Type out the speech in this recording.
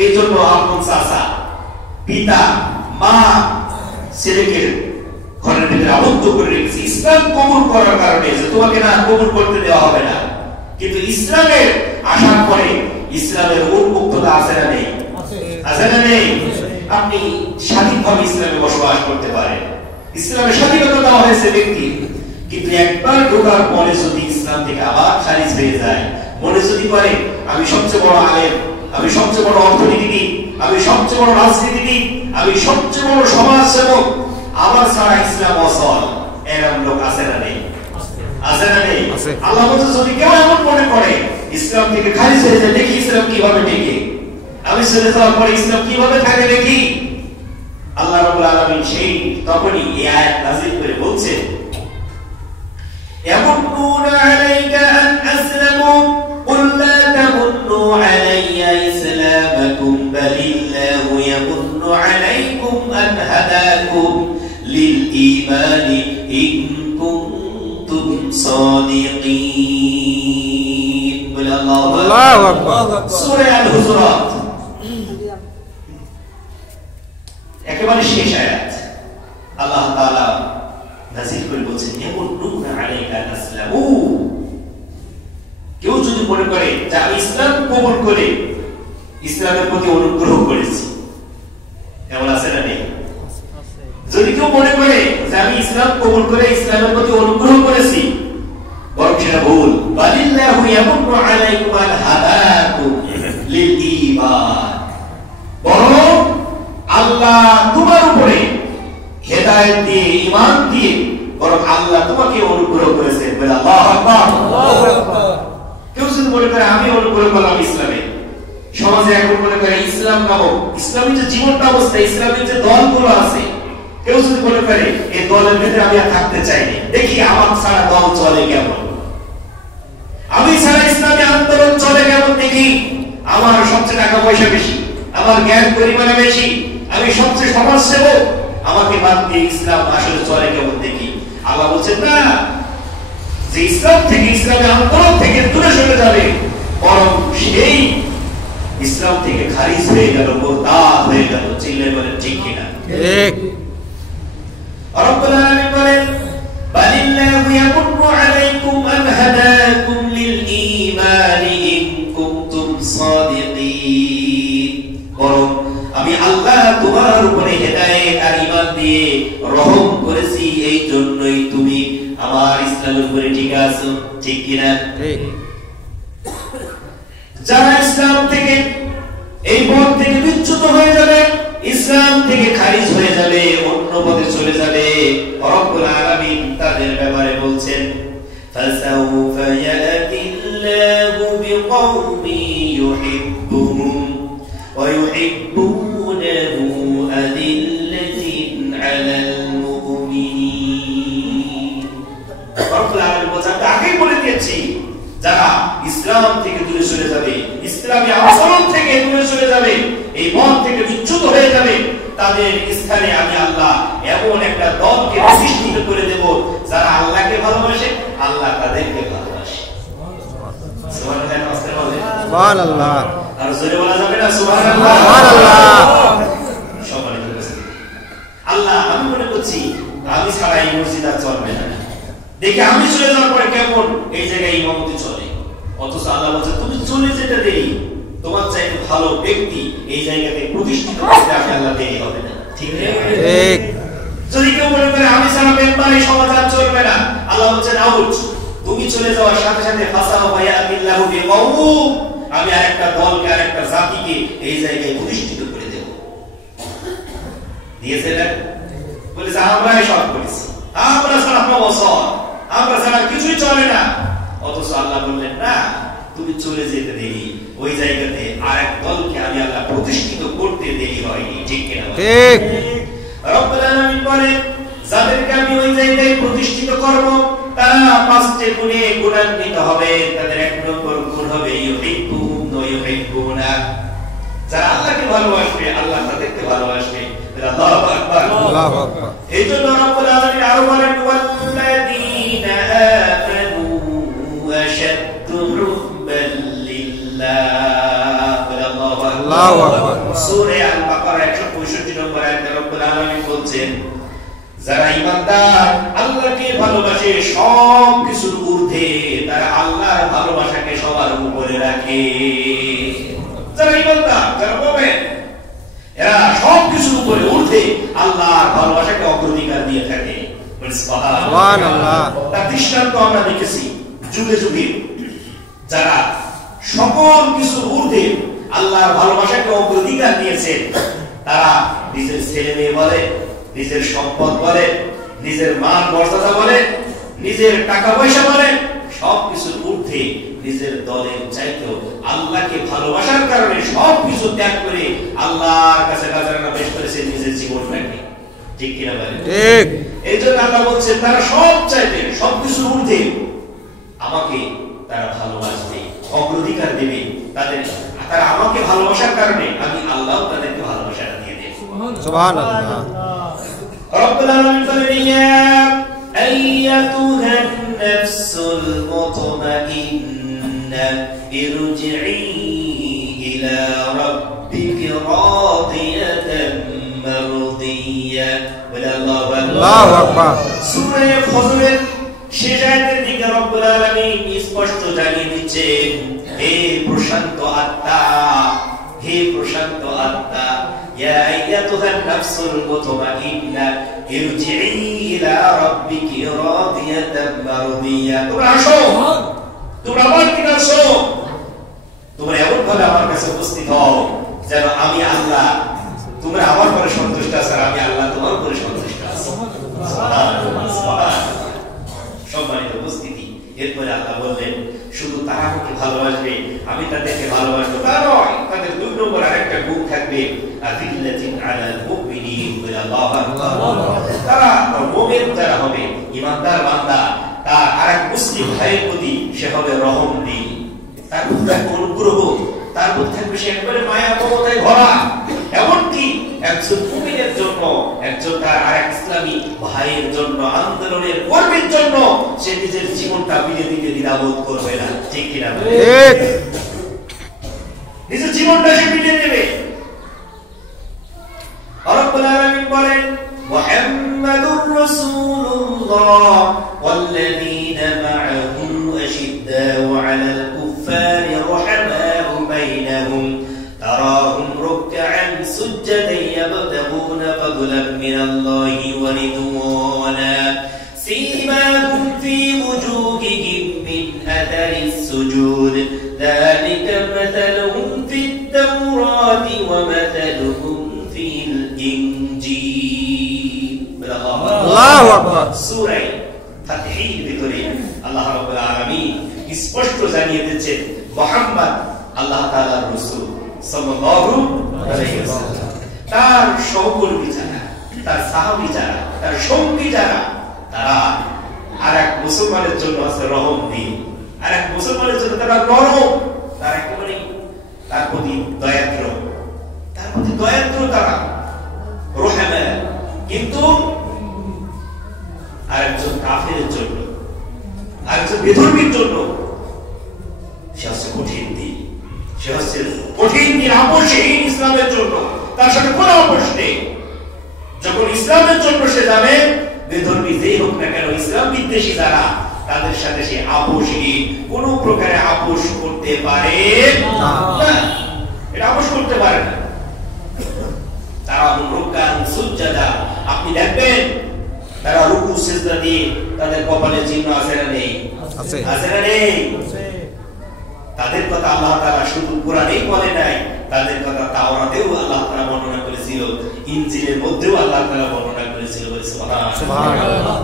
এই জন্য আপন চাচা, পিতা, মা ছেলেকে ঘরের ভিতরে আবদ্ধ করে রেখেছে ইসলাম কবুল করার কারণে, যে তোমাকে না কবুল করতে দেওয়া হবে না। কিন্তু ইসলামের আসার পরে ইসলামের উন্মুক্ততা আছে না নেই? আছে না নেই? আপনি স্বাধীনভাবে ইসলামে বসবাস করতে পারেন, ইসলামের স্বাধীনতা দেওয়া হয়েছে ব্যক্তি। কিন্তু একবার ঢোকার পরে যদি ইসলাম থেকে আবার খারিজ হয়ে যায়, মনে যদি করে আমি সবচেয়ে বড় আলেম, আমি সবচেয়ে বড় অর্থনীতিবিদ, আমি সবচেয়ে বড় রাজনীতিবিদ, আমি সবচেয়ে বড় সমাজ সেবক, আমার ছাড়া ইসলাম অচল, এরকম লোক আছে না নেই? আছে না নেই? আল্লাহ বলছে যদি কেউ এমন মনে করে ইসলাম থেকে খারিজ হয়ে যায়, দেখি ইসলাম কিভাবে টিকে, আমি চলে যাওয়ার পরে ইসলাম কিভাবে থাকে দেখি। আল্লাহ রাব্বুল আলামিন সেই তখনই এই আয়াত নাযিল করে বলছেন ইয়ামুন্নুনা আলাইকা আন আসলামু কুল লা তামুন্নু আলাইয়া ইসলামাকুম বালিল্লাহু ইয়ামুন্নু আলাইকুম আন হাদাকুম লিল ঈমানি ইন কুনতুম সাদিকিন। আল্লাহু আকবার। সূরা আল-হুজুরাত একেবারে শেষ আয়াত আল্লাহ তাআলা নাযিল করে বলছেন ইয়ামুন্নুনা আলাইকা আসলামু, কেউ যদি মনে করে যে আমি ইসলাম কবুল করে ইসলামের প্রতি অনুগ্রহ করেছি, এমন আছে না নেই? যদি কেউ মনে করে যে আমি ইসলাম কবুল করে ইসলামের প্রতি অনুগ্রহ করেছি, বরং সেটা ভুল। বালিল্লাহু ইয়ামুন্নু আলাইকুম আন হাদাকুম লিল ঈমান, বরং আল্লাহ তোমার উপরে হেদায়েত দিয়ে ঈমান দিয়ে বরং আল্লাহ তোমাকে অনুগ্রহ করেছেন। বলে আল্লাহু আকবার। আল্লাহু আকবার। কেউ যদি মনে করে আমি অনুগ্রহ করলাম ইসলামে, সমাজে এখন মনে করে ইসলাম নামক ইসলামী যে জীবন ব্যবস্থা, ইসলামী যে দলগুলো আছে, কেউ যদি মনে করে এই দলের ভিতরে আমি আর থাকতে চাইনি, দেখি আমার ছাড়া দল চলে কেমন, আমি ছাড়া ইসলামী আন্দোলন চলে কেমন দেখি, আমার সবচেয়ে টাকা পয়সা বেশি, আমার জ্ঞান পরিমাণে বেশি, আমি সবচেয়ে সমাজ সেবক, আমাকে বাদ দিয়ে ইসলাম আসলে চলে কেমন দেখি। আল্লাহ বলছেন না, যে ইসলাম থেকে ইসলামী আন্দোলন থেকে দূরে সরে যাবে, বরং সেই ইসলাম থেকে খারিজ হয়ে গেল, মুরতাদ হয়ে গেল। চিল্লায় বলেন ঠিক কিনা? ঠিক। রব্বুল আলামিন বলেন বালিল্লাহু ইয়ামুন্নু আলাইকুম আন হাদাকুম লিল ঈমানি ইন কুনতুম সাদিকিন, বরং আমি আল্লাহ তোমার উপরে হেদায়েত আর ঈমান দিয়ে রহম করেছি, এই জন্যই তুমি আমার ইসলামের উপরে ঠিক আছো। ঠিক কিনা? ঠিক। যারা ইসলাম থেকে এই পথ থেকে বিচ্যুত হয়ে যাবে, ইসলাম থেকে খারিজ হয়ে যাবে, অন্য পথে চলে যাবে, রব্বুল আলামিন তাদের ব্যাপারে বলছেন ফাসাউফা ইয়াতিল্লাহু বিকওমি ইউহিব্বুহুম ওয়া ইউহিব্বুনাহু আদিল্লাতিন আলাল মুমিনিন। রব্বুল আলামিন বলেন আগে বলে দিয়েছি, যারা ইসলাম থেকে দূরে সরে যাবে, ইসলামী আচরণ থেকে দূরে সরে যাবে, এই মত থেকে বিচ্যুত হয়ে যাবে, তাদের স্থানে আমি আল্লাহ এমন একটা দলকে প্রতিষ্ঠিত করে দেব, যারা আল্লাহকে ভালোবাসে, আল্লাহ তাদেরকে ভালোবাসে। সুবহানাল্লাহ। আর জোরে বলা যাবে না সুবহানাল্লাহ? সুবহানাল্লাহ। সম্মানিত উপস্থিতি, আল্লাহ আমি মনে করছি আমি ছাড়া এই মসজিদ আর চলবে না, দেখি আমি চলে যাওয়ার পরে কেমন এই জায়গায় ইমামতি চলে, অথচ আল্লাহ বলছে তুমি চলে যেতে দেরি, তোমার চাইতে ভালো ব্যক্তি এই জায়গাতে প্রতিষ্ঠিত করতে আমি আল্লাহ দেরি হবে না। ঠিক ঠিক। যদি কেউ মনে করে আমি ছাড়া মেম্বারে সমাজ আর চলবে না, আল্লাহ বলছেন আউট, তুমি চলে যাওয়ার সাথে সাথে ফাসাও ইয়াতিল্লাহু বিকওম, আমি আরেকটা দলকে আরেকটা জাতিকে এই জায়গায় প্রতিষ্ঠিত করে দেব। দিয়েছে না? বলেছে আমরাই সব করেছি, আমরা ছাড়া প্রবচন, আমরা ছাড়া কিছুই চলে না। অথচ আল্লাহ বললেন না, তুমি চলে যেতে দেরি, ওই জায়গাতে আরেক দলকে আমি আল্লাহ প্রতিষ্ঠিত করতে দেরি হয়নি। ঠিক কিনা? ঠিক। রব্বুল আলামিন বলেন যাদেরকে আমি ওই জায়গায় প্রতিষ্ঠিত করব, তারা পাঁচটি গুণে গুণান্বিত হবে। তাদের এক নম্বর গুণ হবে ইউহিব্বুহুম ওয়া ইউহিব্বুনা, যারা আল্লাহকে ভালোবাসবে, আল্লাহ তাদেরকে ভালোবাসবে। আল্লাহু আকবার। আল্লাহু আকবার। এইজন্য রব্বুল আলামিন আরো বলেন ওয়াল্লাযীনা আমানু আশাদ্দু হুব্বান লিল্লাহ। আল্লাহু আকবার। আল্লাহু আকবার। সূরা আল-বাকারা 165 নম্বর আয়াতে রব্বুল আলামিন বলছেন, যারা ঈমানদার আল্লাহকে ভালোবাসে সব কিছুর ঊর্ধ্বে, তারা আল্লাহর ভালোবাসাকে সবার উপরে রাখে। যারা ঈমানদার, যারা মুমিন, এরা সব কিছুর উপরে ঊর্ধ্বে আল্লাহর ভালোবাসাকে অগ্রাধিকার দিয়ে থাকে। সুবহানাল্লাহ। তার দৃষ্টান্ত আমরা দেখেছি যুগে যুগে, যারা সকল কিছুর ঊর্ধ্বে আল্লাহর ভালোবাসাকে অগ্রাধিকার দিয়েছে, তারা নিজের ছেলে মেয়ে বলে, নিজের সম্পদ বলে, নিজের মান মর্যাদা বলে, নিজের টাকা পয়সা বলে, সবকিছুর ঊর্ধ্বে নিজের দলের চাইতেও আল্লাহকে ভালোবাসার কারণে সবকিছু ত্যাগ করে আল্লাহর কাছে রাজারানা পেশ করেছে নিজের জীবনটাকে। ঠিক কিনা বলেন? ঠিক। এই জন্য আল্লাহ বলছেন, তারা সব চাইবে, সবকিছুর ঊর্ধ্বে আমাকে তারা ভালোবাসবে, অগ্রাধিকার দেবে। তারা আমাকে ভালোবাসার কারণে আমি আল্লাহ তাদেরকে ভালোবাসাটা দিয়ে দেব। সুবহানাল্লাহ। রব্বুল আলামিন বলেন, ইয়া আইয়াতুহান নাফসুল মুতমাইন্না ইরজিই ইলা রাব্বিকি রাদিয়াতান মারদিয়া। আল্লাহু আকবার। সূরা ফজরের শেষ আয়াতের দিকে রব্বুল আলামিন স্পষ্ট জানিয়ে দিচ্ছেন, হে প্রশান্ত আত্মা, হে প্রশান্ত আত্মা, ইয়া আইয়াতুহান নাফসুল মুতমাইন্না ইরজিই ইলা রাব্বিকি রাদিয়াতান মারদিয়া। তোমরা আসো, তোমরা আমার দিকে আসো, তোমরা এমন ভাবে আমার কাছে উপস্থিত হও যেন আমি আল্লাহ, তোমরা আমার উপরে সন্তুষ্ট আছো, আমি আল্লাহ তোমার উপরে সন্তুষ্ট আছি। সুবহানাল্লাহ। সম্মানিত উপস্থিতি, এরপরে আল্লাহ বললেন, শুধু তারা আমাকে ভালোবাসবে, আমি তাদেরকে ভালোবাসবো তা নয়, তাদের দুই নম্বর আরেকটা গুণ থাকবে, আযিল্লাতিন আলাল মুমিনিন। তারা মুমিন যারা হবে, ঈমানদার বান্দা, তার আরেক মুসলিম ভাইয়ের প্রতি সে হবে রহমদিল, তার মধ্যে অনুগ্রহ, তার মধ্যে থাকবে সে একবারে মায়া মমতায় ভরা। এমনকি একজন মুমিনের জন্য, একজন তার আরেক ইসলামী ভাইয়ের জন্য, আন্দোলনের কর্মীর জন্য সে নিজের জীবনটা বিলিয়ে দিতে দ্বিধাবোধ করবে না। ঠিক কিনা? ঠিক। নিজের জীবনটা সে বিলিয়ে দেবে। রব্বুল আলামিন বলেন, মুহাম্মাদুর রাসূলুল্লাহ ওয়াল্লাযীনা মা'আহু আশিদ্দাউ আলাল কুফফারি রাহমাউ বাইনাহুম تراهم ركعا سجدا يبتغون فضلا من الله ورضوانا سيماهم في وجوههم من أثر السجود ذلك مثلهم في التوراة ومثلهم في الإنجيل. الله أكبر. سورة ফাতহির ভিতরে আল্লাহ রাব্বুল আলামিন স্পষ্ট জানিয়ে দিচ্ছেন, মুহাম্মদ আল্লাহ তাআলার রাসূল সাল্লাল্লাহু আলাইহি ওয়াসাল্লাম, তার সহকর্মী যারা, তার সাহাবী যারা, তার সঙ্গী যারা, তারা আরেক মুসলমানের জন্য আছে রহমদিল, আরেক মুসলমানের জন্য তারা নরম, তারা একেবারে তার প্রতি দয়াদ্র, তার প্রতি দয়াদ্র, তারা রহমা। কিন্তু আরেকজন কাফেরের জন্য, আরেকজন বিধর্মীর জন্য সে হচ্ছে কঠিন দিন, সে হচ্ছে কঠিন দিন, আপোষহীন ইসলামের জন্য, তার সাথে কোনো আপোষ নেই। যখন ইসলামের জন্য সে যাবে, বিধর্মী যেই হোক না কেন, ইসলাম বিদ্বেষী যারা, তাদের সাথে সে আপোষহীন, কোন প্রকারে আপোষ করতে পারে না, এটা আপোষ করতে পারে না। তারা রুকান সুজদা, আপনি দেখবেন তারা রুকু সিজদা দিয়ে তাদের কপালে চিহ্ন আছে না নেই? আছে না নেই? তাদের কথা আল্লাহ তাআলা শুধু কোরআনেই বলে নাই, তাদের কথা তাওরাতেও আল্লাহ তাআলা বর্ণনা করেছিল, ইনজিলের মধ্যেও আল্লাহ তাআলা বর্ণনা করেছিল। সুবহানাল্লাহ।